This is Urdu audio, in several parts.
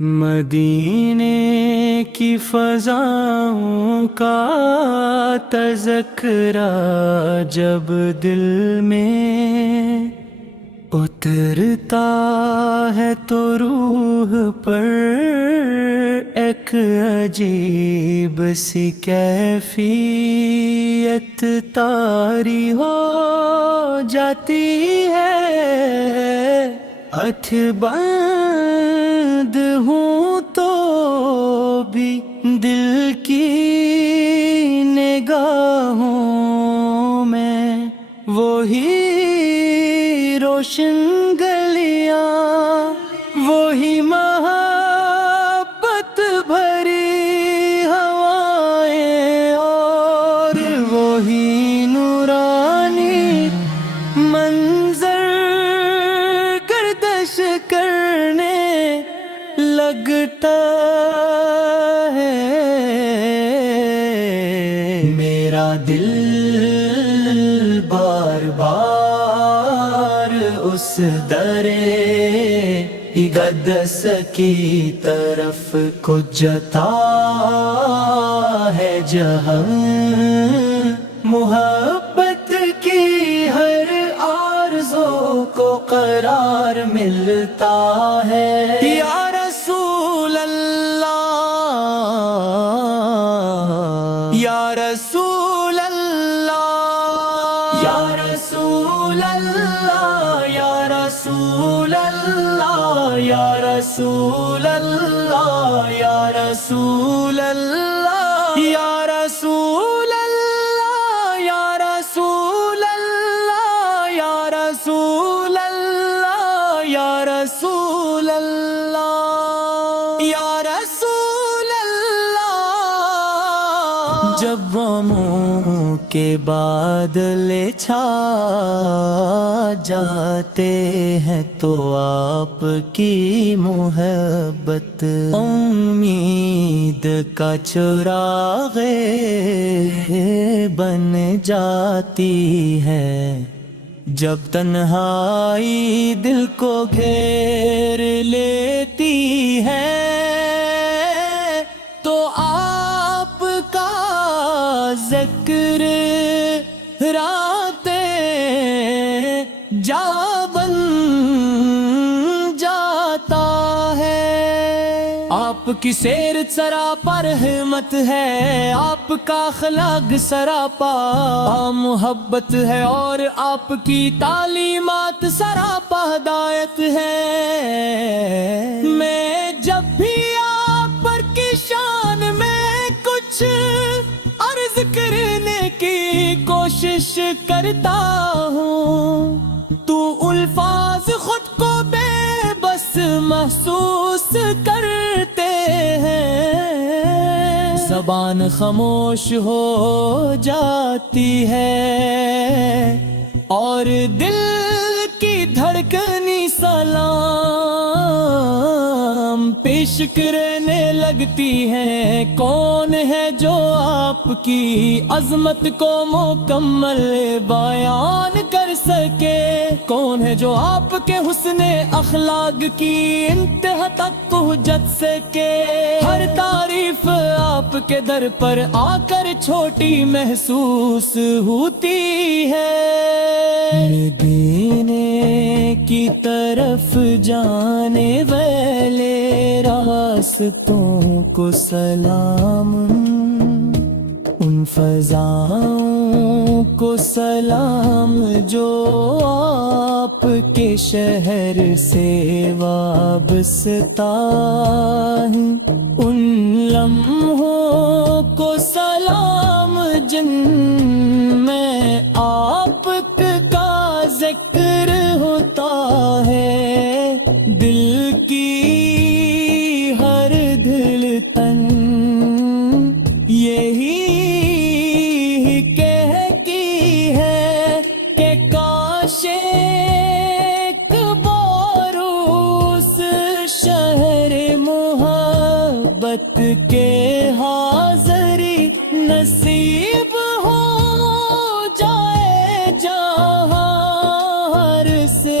مدینے کی فضاؤں کا تذکرہ جب دل میں اترتا ہے تو روح پر ایک عجیب سی کیفیت طاری ہو جاتی ہے۔ ہاتھ بند ہوں تو بھی دل کی نگاہوں میں وہی روشن گلیاں، وہی محبت بھری ہوائیں اور وہی نورانی منظر گردش کرنے لگتا ہے۔ میرا دل بار بار اس اقدس کی طرف کو جاتا ہے، جہاں محبت کی ہر آرزو کو قرار ملتا ہے۔ یا رسول اللہ، یا رسول اللہ، یا رسول اللہ، یا رسول اللہ، یا رسول اللہ، یا رسول اللہ، یا رسول اللہ، یا رسول اللہ، یا رسول اللہ، یا رسول اللہ، یا رسول اللہ۔ جب غموں کے بادل چھا جاتے ہیں تو آپ کی محبت امید کا چراغ بن جاتی ہے۔ جب تنہائی دل کو گھیر لیتی ہے تو آپ کا ذکر راتے جا بن جاتا ہے۔ آپ کی سیرت سراپا رحمت ہے، آپ کا اخلاق سراپا محبت ہے، اور آپ کی تعلیمات سراپا ہدایت ہے۔ میں جب بھی آپ پر کی شان میں کچھ عرض کرنے کی کوشش کرتا ہوں تو الفاظ خود کو بے بس محسوس کرتے ہیں، زبان خاموش ہو جاتی ہے اور دل کی دھڑکنی سلام پیش کرنے لگتی ہے۔ کون ہے جو آپ کی عظمت کو مکمل بیان کر سکے؟ کون ہے جو آپ کے حسن اخلاق کی انتہا تک پہنچ سکے؟ ہر تعریف آپ کے در پر آ کر چھوٹی محسوس ہوتی ہے۔ مدینے کی طرف جانے والے راستوں کو سلام، ان فضاؤں کو سلام جو آپ کے شہر سے وابستہ ہیں، ان لمحوں کو سلام جن میں آپ کا ذکر ہوتا ہے۔ دل کی ہر دھڑکن یہی کہتی ہے کہ کاش ایک بار اس شہر محبت کے حاضری نصیب ہو جائے، جہاں سے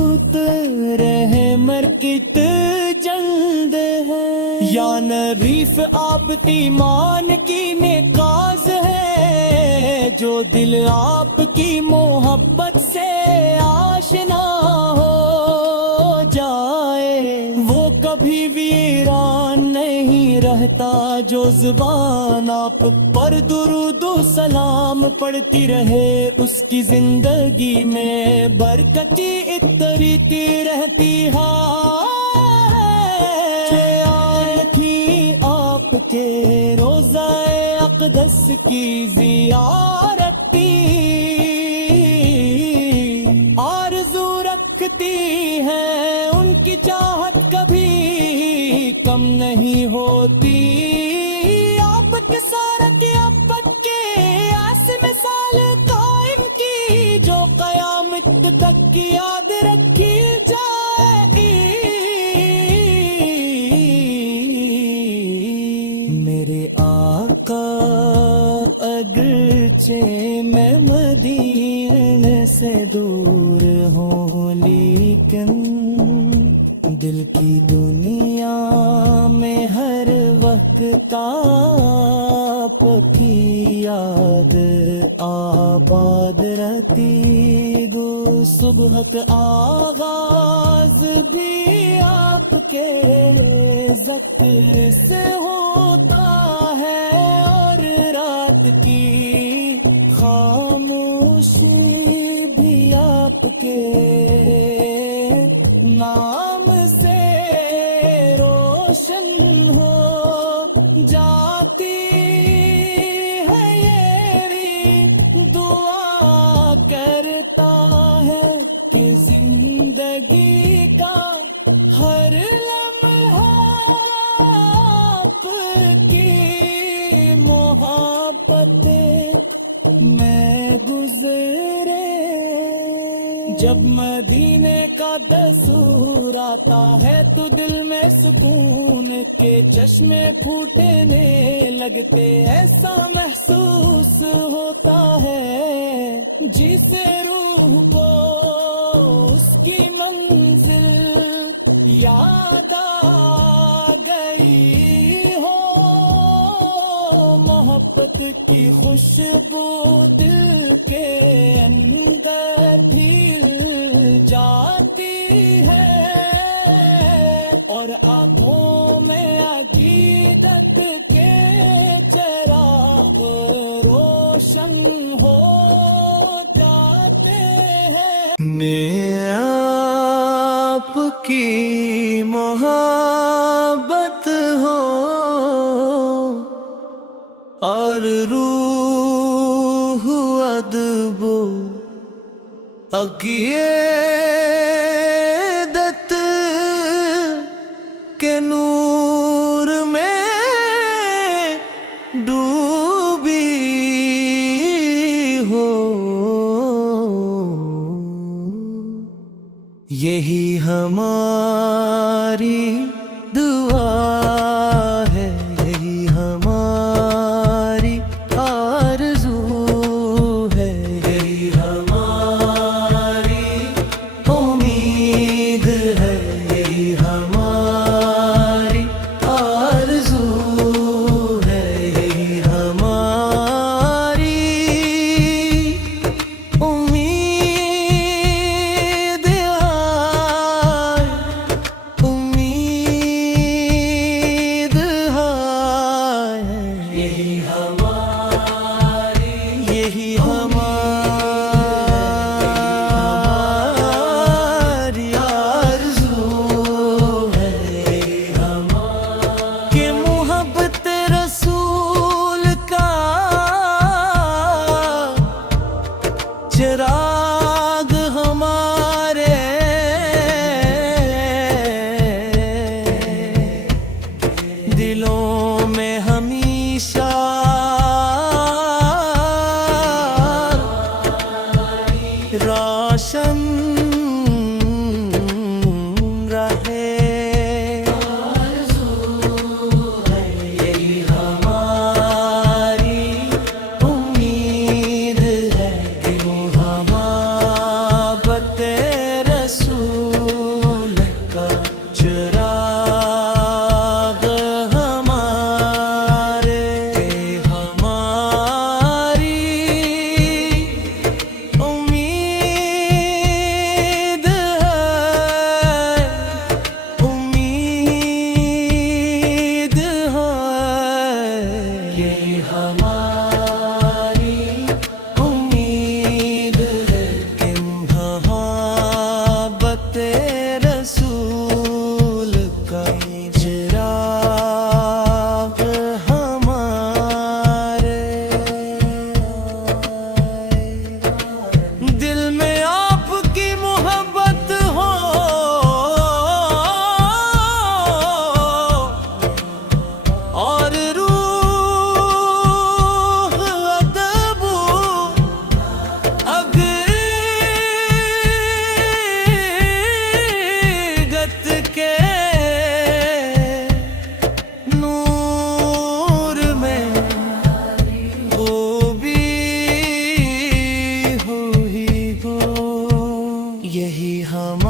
اترے مر کت جلد ہے، یا نریف آپ ایمان کی نکاز ہے، جو دل آپ کی محبت سے آشنا ہو جائے، وہ کبھی ویران نہیں رہتا، جو زبان آپ پر درود و سلام پڑھتی رہے، اس کی زندگی میں برکتی اترتی رہتی ہے۔ آپ کے روضہ اقدس کی زیارت کی آرزو رکھتی ہے، ان کی چاہت کبھی کم نہیں ہوتی، آپ کے سارے ابد کے آس مثال قائم کی، جو قیامت تک یاد رکھی جائے۔ میرے آقا اگرچہ میں مدینے سے دور ہوں، لیکن دل کی دنیا میں ہر وقت آپ کی یاد آباد رہتی، گو صبح کا آغاز بھی آپ کے ذکر سے ہوتا ہے، اور رات کی خاموشی بھی آپ کے نام سے روشن ہو جاتی ہے، یہ بھی دعا کرتا ہے کہ زندگی کا ہر لمحہ آپ کی محبت میں گزرے۔ جب مدینے کا دستور آتا ہے تو دل میں سکون کے چشمے پھوٹنے لگتے، ایسا محسوس ہوتا ہے جسے روح کو اس کی منزل یاد آ گئی ہو، محبت کی خوشبو دل کے اندر پھیل جاتی ہے، اور آنکھوں میں عقیدت کے چراغ روشن ہو جاتے ہیں۔ میں آپ کی محبت ہو اور روح ادب عقیدت کے نور میں ڈوبی ہو، یہی ہماری دعا ہے، یہی ہماری آرزو ہے، یہی ہماری امید ہے، یہی ہماری ہم